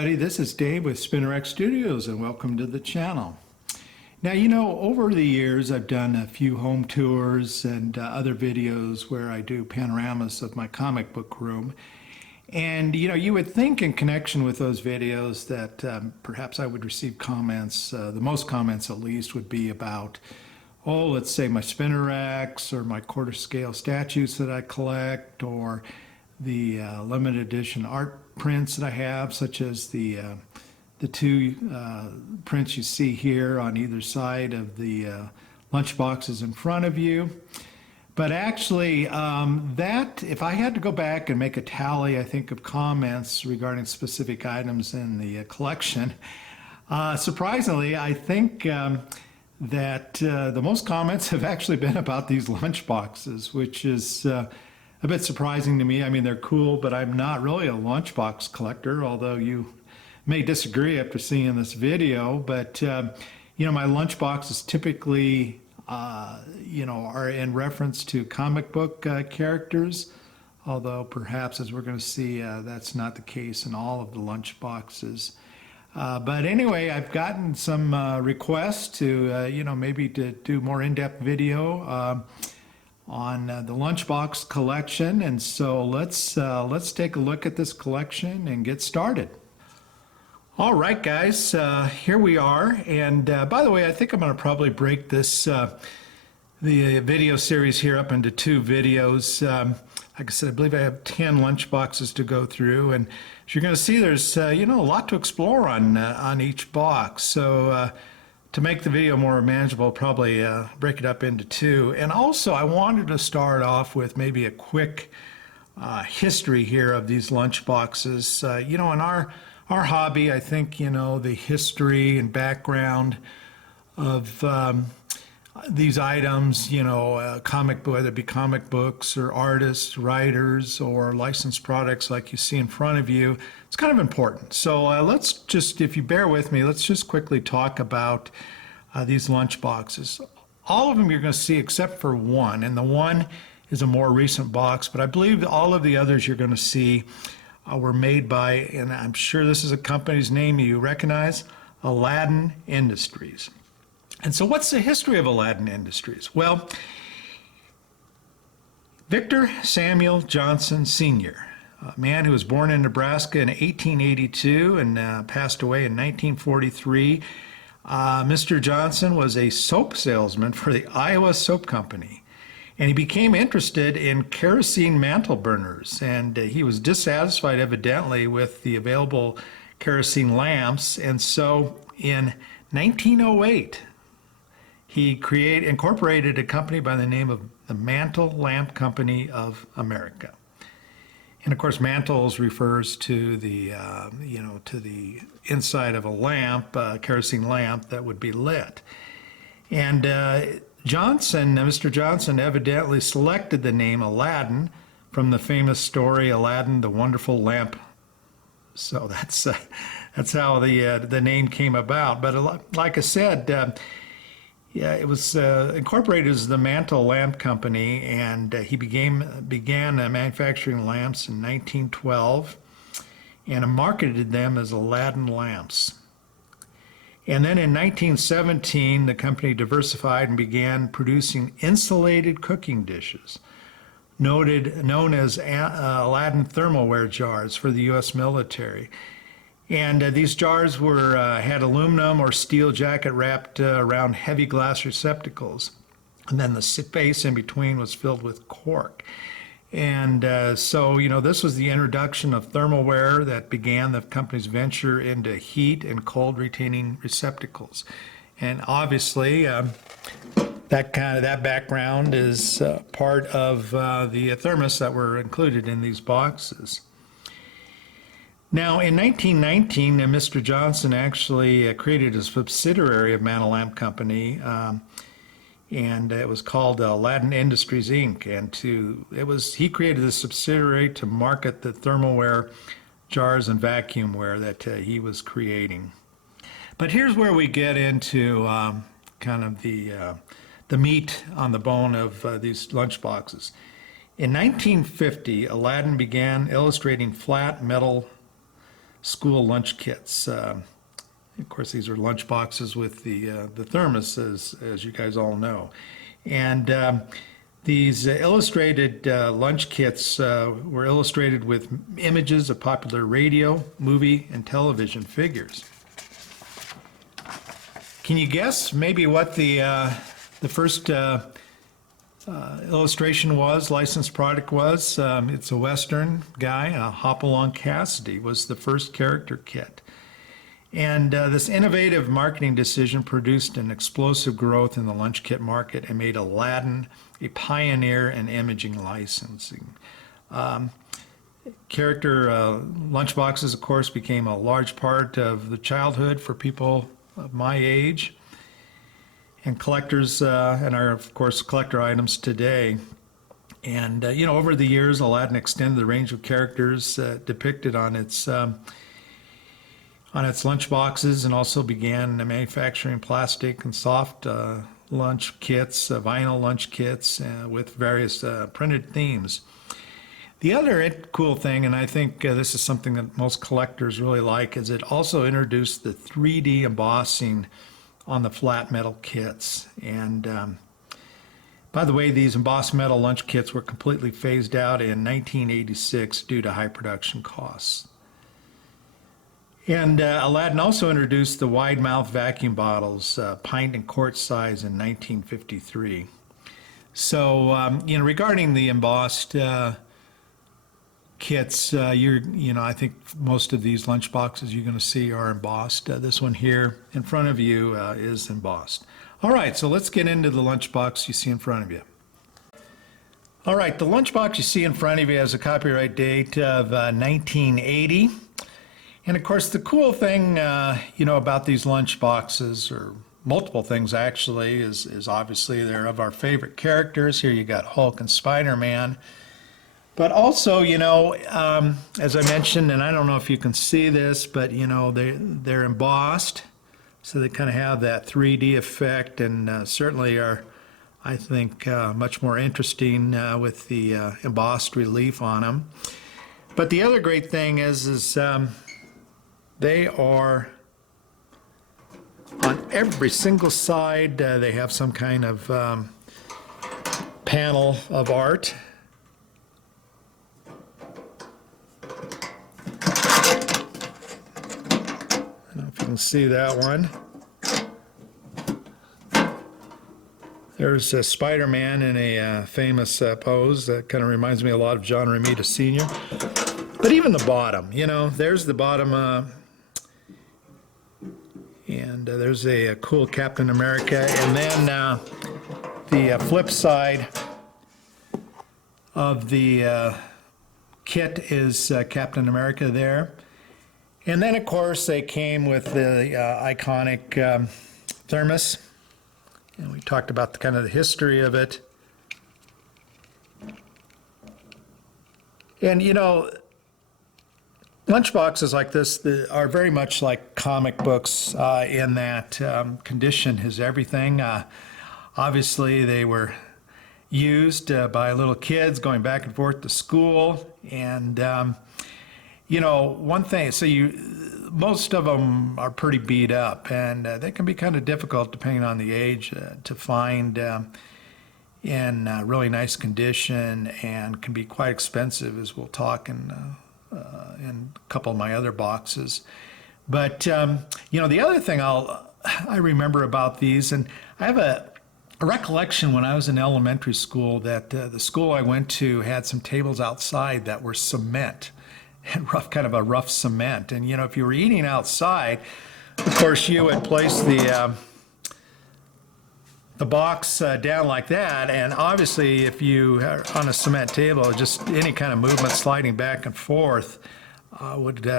everybody, this is Dave with SpinnerX Studios and welcome to the channel. Now, over the years I've done a few home tours and other videos where I do panoramas of my comic book room. And you would think in connection with those videos that perhaps I would receive comments, the most comments at least would be about, let's say my SpinnerX or my quarter scale statues that I collect, or the limited edition art prints that I have, such as the two prints you see here on either side of the lunch boxes in front of you. But actually, that if I had to go back and make a tally, I think, of comments regarding specific items in the collection, surprisingly, I think that the most comments have actually been about these lunch boxes, which is a bit surprising to me. I mean, they're cool, but I'm not really a lunchbox collector, although you may disagree after seeing this video. But, my lunchboxes typically, are in reference to comic book characters, although perhaps, as we're going to see, that's not the case in all of the lunchboxes. But anyway, I've gotten some requests to, maybe to do more in-depth video on the lunchbox collection, and so let's take a look at this collection and get started. All right, guys, here we are. And by the way, I think I'm going to probably break this the video series here up into two videos. Like I said, I believe I have 10 lunchboxes to go through, and as you're going to see, there's a lot to explore on each box. So to make the video more manageable, I'll probably break it up into two. And also, I wanted to start off with maybe a quick history here of these lunch boxes. In our hobby, I think, the history and background of these items, comic book, whether it be comic books or artists, writers, or licensed products like you see in front of you, it's kind of important. So let's just, if you bear with me, let's just quickly talk about these lunch boxes. All of them you're going to see except for one, and the one is a more recent box, but I believe all of the others you're going to see were made by, and I'm sure this is a company's name you recognize, Aladdin Industries. And so what's the history of Aladdin Industries? Well, Victor Samuel Johnson Sr., a man who was born in Nebraska in 1882 and passed away in 1943. Mr. Johnson was a soap salesman for the Iowa Soap Company, and he became interested in kerosene mantle burners, and he was dissatisfied evidently with the available kerosene lamps, and so in 1908 he incorporated a company by the name of the Mantle Lamp Company of America. And of course, mantles refers to the, to the inside of a lamp, kerosene lamp that would be lit. And Mr. Johnson evidently selected the name Aladdin from the famous story Aladdin, the Wonderful Lamp. So that's how the name came about. But like I said, it was incorporated as the Mantle Lamp Company, and he began manufacturing lamps in 1912 and marketed them as Aladdin lamps. And then in 1917, the company diversified and began producing insulated cooking dishes, known as Aladdin thermalware jars for the U.S. military. And these jars had aluminum or steel jacket wrapped around heavy glass receptacles. And then the space in between was filled with cork. And so, this was the introduction of thermalware that began the company's venture into heat and cold retaining receptacles. And obviously, that background is part of the thermos that were included in these boxes. Now, in 1919, Mr. Johnson actually created a subsidiary of Mantle Lamp Company, and it was called Aladdin Industries, Inc. And he created the subsidiary to market the thermalware jars and vacuumware that he was creating. But here's where we get into kind of the meat on the bone of these lunch boxes. In 1950, Aladdin began illustrating flat metal school lunch kits. Of course, these are lunch boxes with the thermos, as you guys all know. And these illustrated lunch kits were illustrated with images of popular radio, movie, and television figures. Can you guess maybe what the first illustration was, licensed product was? It's a Western guy, Hopalong Cassidy was the first character kit. And this innovative marketing decision produced an explosive growth in the lunch kit market and made Aladdin a pioneer in imaging licensing. Character lunchboxes, of course, became a large part of the childhood for people of my age, and collectors, and are, of course, collector items today. And, over the years, Aladdin extended the range of characters depicted on its lunch boxes, and also began manufacturing plastic and soft lunch kits, vinyl lunch kits with various printed themes. The other cool thing, and I think this is something that most collectors really like, is it also introduced the 3D embossing on the flat metal kits. And by the way, these embossed metal lunch kits were completely phased out in 1986 due to high production costs. And Aladdin also introduced the wide mouth vacuum bottles, pint and quart size, in 1953. So, regarding the embossed kits, I think most of these lunch boxes you're going to see are embossed. This one here in front of you is embossed. All right, so let's get into the lunch box you see in front of you. All right, the lunch box you see in front of you has a copyright date of 1980. And of course, the cool thing, about these lunch boxes, or multiple things actually, is obviously they're of our favorite characters. Here you got Hulk and Spider-Man. But also, as I mentioned, and I don't know if you can see this, but they're embossed, so they kind of have that 3D effect, and certainly are, I think, much more interesting with the embossed relief on them. But the other great thing is they are on every single side. They have some kind of panel of art. I don't know if you can see that one. There's Spider-Man in a famous pose that kind of reminds me a lot of John Romita Sr. But even the bottom, there's the bottom, and there's a cool Captain America. And then the flip side of the kit is Captain America there. And then, of course, they came with the iconic thermos. And we talked about the history of it. And, lunchboxes like this are very much like comic books in that condition is everything. Obviously, they were used by little kids going back and forth to school. And, one thing, so most of them are pretty beat up, and they can be kind of difficult, depending on the age, to find in really nice condition, and can be quite expensive, as we'll talk in a couple of my other boxes. But the other thing I remember about these, and I have a recollection when I was in elementary school that the school I went to had some tables outside that were cement, and kind of a rough cement. And if you were eating outside, of course you would place the box down like that, and obviously if you are on a cement table, just any kind of movement sliding back and forth would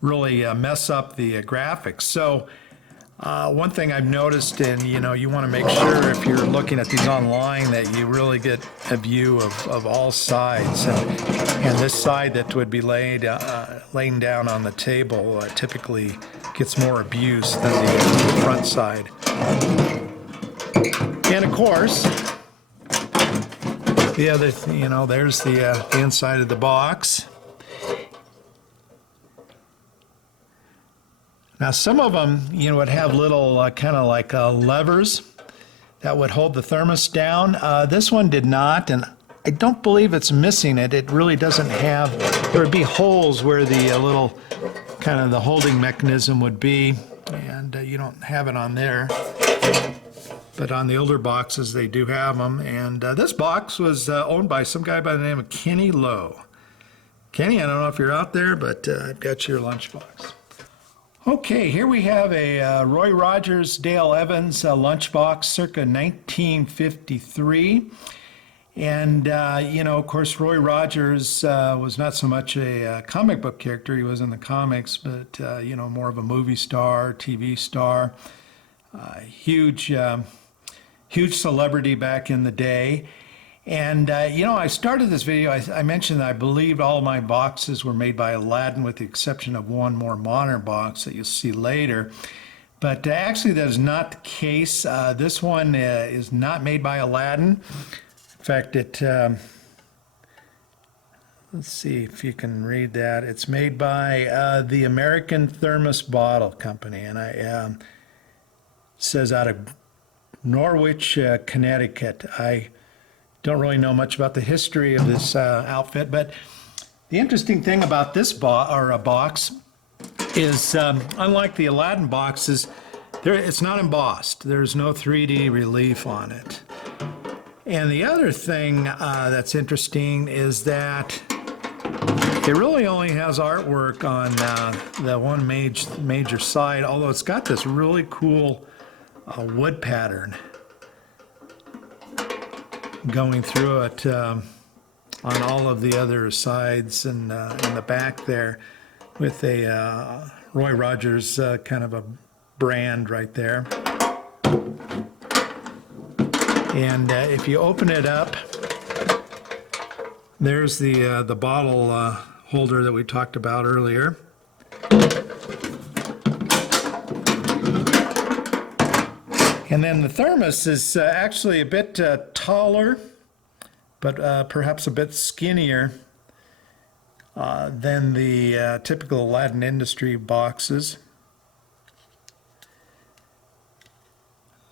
really mess up the graphics. So one thing I've noticed, and you want to make sure if you're looking at these online that you really get a view of all sides, and this side that would be laying down on the table typically gets more abuse than the front side. And of course, the other, there's the inside of the box. Now, some of them, would have little kind of like levers that would hold the thermos down. This one did not, and I don't believe it's missing it. It really doesn't have, there would be holes where the little kind of the holding mechanism would be, and you don't have it on there. But on the older boxes, they do have them. And this box was owned by some guy by the name of Kenny Lowe. Kenny, I don't know if you're out there, but I've got your lunchbox. Okay, here we have a Roy Rogers, Dale Evans lunchbox circa 1953. And, of course, Roy Rogers was not so much a comic book character. He was in the comics, but, more of a movie star, TV star. Huge celebrity back in the day. And, I started this video, I mentioned that I believed all my boxes were made by Aladdin with the exception of one more modern box that you'll see later. But actually that is not the case. This one is not made by Aladdin. In fact, let's see if you can read that. It's made by the American Thermos Bottle Company. And it says out of Norwich, Connecticut. I don't really know much about the history of this outfit, but the interesting thing about this box is, unlike the Aladdin boxes, it's not embossed. There's no 3D relief on it. And the other thing that's interesting is that it really only has artwork on the one major side, although it's got this really cool wood pattern going through it on all of the other sides and in the back there with a Roy Rogers kind of a brand right there. And if you open it up, there's the bottle holder that we talked about earlier. And then the thermos is actually a bit taller, but perhaps a bit skinnier than the typical Aladdin Industry boxes.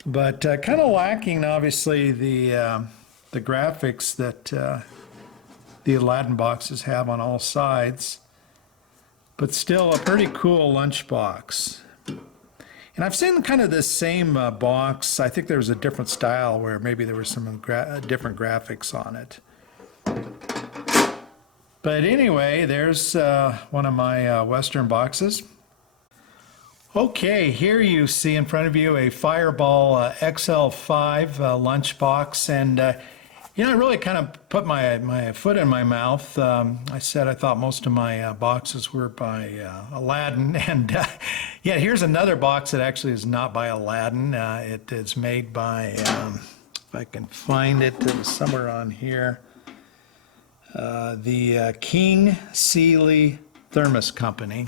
But kind of lacking, obviously, the graphics that the Aladdin boxes have on all sides, but still a pretty cool lunchbox. And I've seen kind of this same box. I think there was a different style where maybe there were some different graphics on it. But anyway, there's one of my Western boxes. Okay, here you see in front of you a Fireball XL5 lunchbox, and I really kind of put my foot in my mouth. I said I thought most of my boxes were by Aladdin, and yeah, here's another box that actually is not by Aladdin. It is made by, if I can find it, it was somewhere on here, the King Sealy Thermos Company.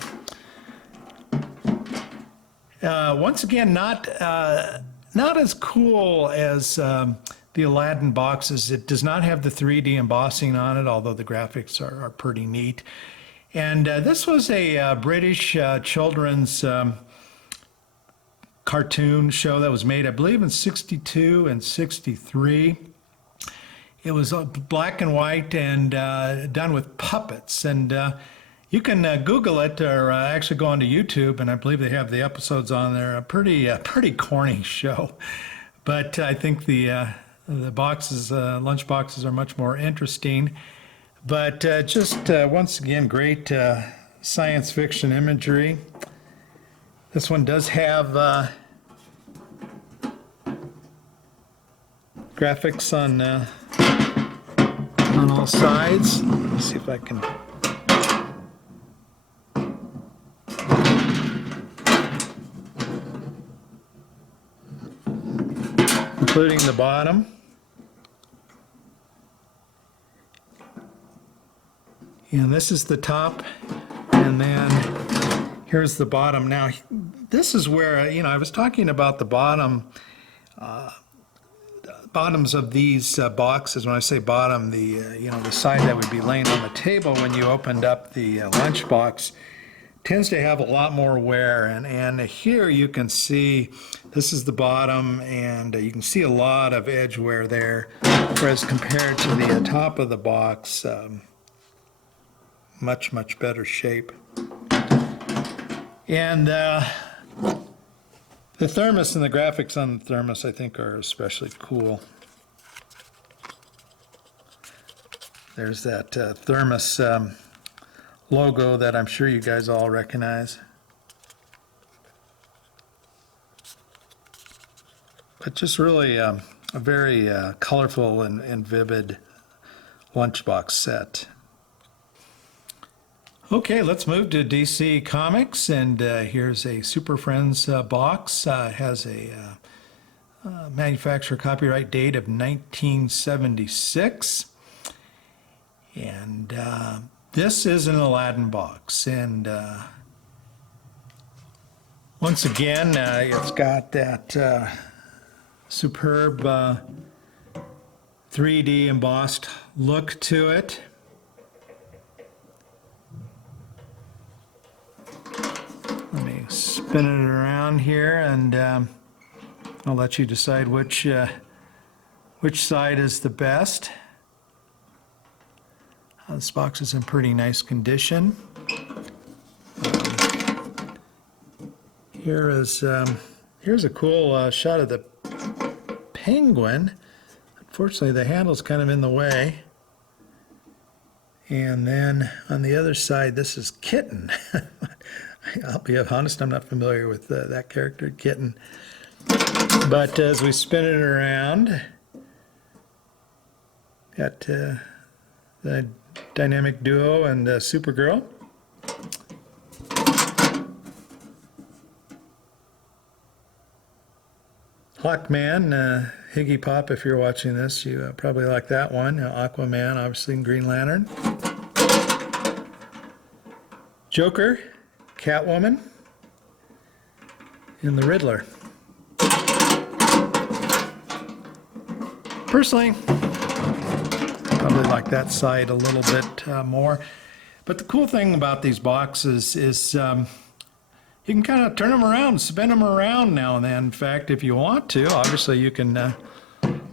Once again, not as cool as the Aladdin boxes. It does not have the 3D embossing on it, although the graphics are pretty neat. And this was a British children's cartoon show that was made, I believe, in '62 and '63. It was black and white and done with puppets. And you can Google it or actually go onto YouTube, and I believe they have the episodes on there. A pretty corny show, but I think the boxes, lunch boxes, are much more interesting. But just once again, great science fiction imagery. This one does have graphics on all sides. Let's see if I can. Including the bottom. And this is the top, and then here's the bottom. Now, this is where, I was talking about the bottoms of these boxes. When I say bottom, the side that would be laying on the table when you opened up the lunchbox. tends to have a lot more wear, and here you can see this is the bottom, and you can see a lot of edge wear there, whereas compared to the top of the box, much better shape. And the thermos and the graphics on the thermos I think are especially cool. There's that thermos logo that I'm sure you guys all recognize. But just really a very colorful and vivid lunchbox set. Okay, let's move to DC Comics, and here's a Super Friends box. It has a manufacturer copyright date of 1976. And this is an Aladdin box, and once again it's got that superb 3D embossed look to it. Let me spin it around here, and I'll let you decide which side is the best. This box is in pretty nice condition. Here's a cool shot of the penguin. Unfortunately, the handle's kind of in the way. And then on the other side, this is Kitten. I'll be honest, I'm not familiar with that character, Kitten. But as we spin it around, got the dynamic duo and Supergirl. Hawkman, Higgy Pop, if you're watching this, you probably like that one. Aquaman, obviously, and Green Lantern. Joker, Catwoman, and the Riddler. Personally, probably like that side a little bit more. But the cool thing about these boxes is you can kind of turn them around, spin them around now and then. In fact, if you want to, obviously you can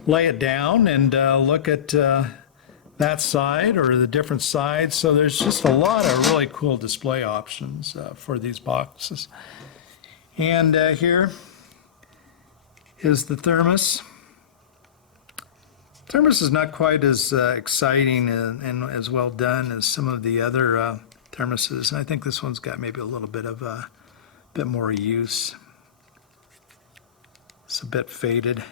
lay it down and look at that side or the different sides. So there's just a lot of really cool display options for these boxes. And here is the thermos. Thermos is not quite as exciting and as well done as some of the other thermoses. And I think this one's got maybe a little bit of bit more use. It's a bit faded.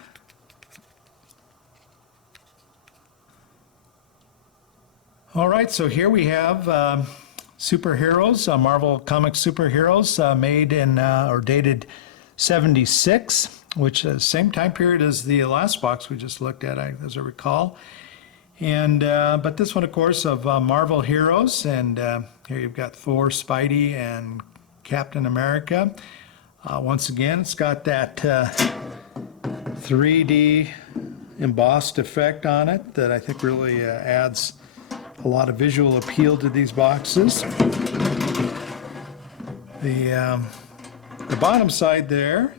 All right, so here we have superheroes, Marvel Comics superheroes made in or dated 76. Which is the same time period as the last box we just looked at, as I recall. And but this one, of course, of Marvel heroes. And here you've got Thor, Spidey, and Captain America. Once again, it's got that 3D embossed effect on it that I think really adds a lot of visual appeal to these boxes. The bottom side there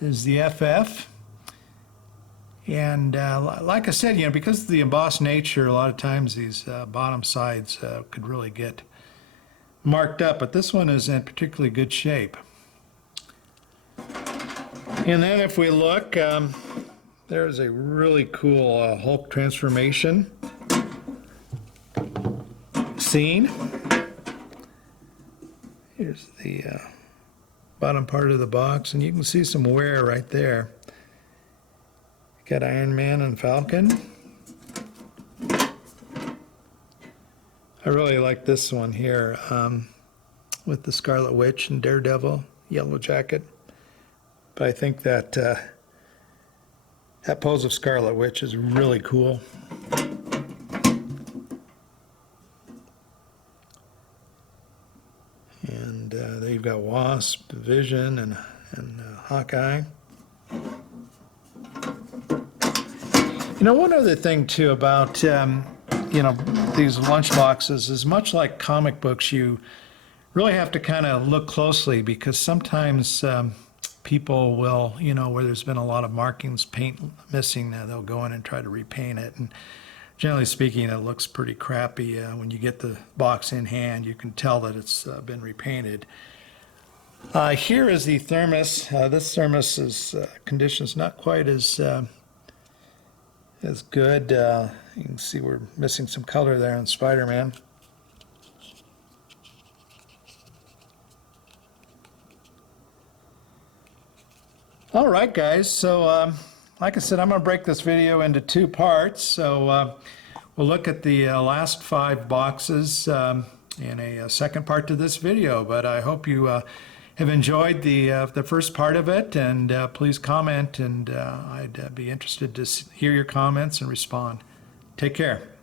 is the FF, and like I said, because of the embossed nature, a lot of times these bottom sides could really get marked up, but this one is in particularly good shape. And then if we look, there's a really cool Hulk transformation scene. Here's the bottom part of the box, and you can see some wear right there. Got Iron Man and Falcon. I really like this one here with the Scarlet Witch and Daredevil, Yellow Jacket. But I think that that pose of Scarlet Witch is really cool. And there you've got Wasp, Vision, and Hawkeye. One other thing too about these lunch boxes is much like comic books, you really have to kind of look closely, because sometimes people will, where there's been a lot of markings, paint missing, they'll go in and try to repaint it. And generally speaking, it looks pretty crappy. When you get the box in hand, you can tell that it's been repainted. Here is the thermos. This thermos's condition's not quite as good. You can see we're missing some color there on Spider-Man. All right, guys, so like I said, I'm going to break this video into two parts. So we'll look at the last 5 boxes in a second part to this video. But I hope you have enjoyed the first part of it, and please comment, and I'd be interested to hear your comments and respond. Take care.